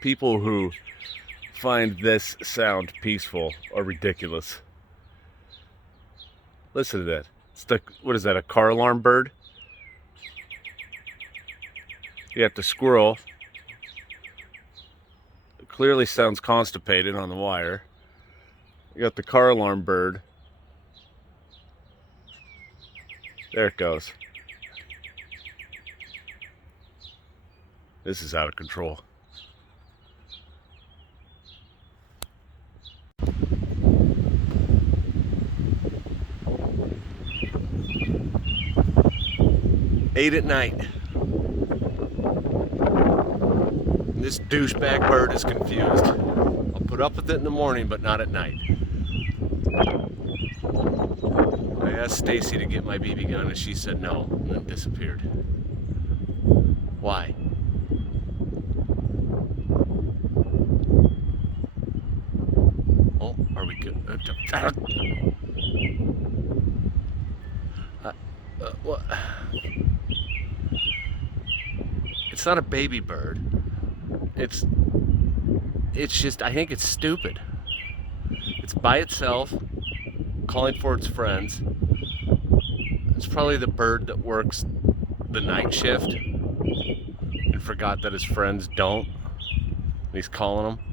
People who find this sound peaceful are ridiculous. Listen to that. It's the, what is that, a car alarm bird? You got the squirrel. It clearly sounds constipated on the wire. You got the car alarm bird. There it goes. This is out of control. Eight at night. This douchebag bird is confused. I'll put up with it in the morning, but not at night. I asked Stacy to get my BB gun and she said no, and then disappeared. Why? Oh, are we good? What? It's not a baby bird. It's just, I think it's stupid. It's by itself, calling for its friends. It's probably the bird that works the night shift and forgot that his friends don't. He's calling them.